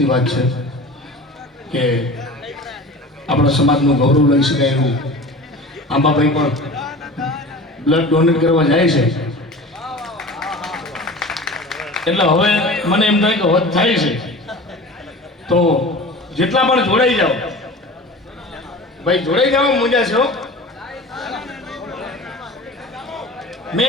સંતોષની વાત છે કે આપણા સમાજનું ગૌરવ લઈ શકાય એવું આંબાભાઈ પણ બ્લડ ડોનેટ કરવા જાય છે. એટલે હવે મને એમ થાય કે વધ થાય છે તો જેટલા પણ જોડાઈ જાઓ ભાઈ, જોડાઈ જાઓ મજા છે.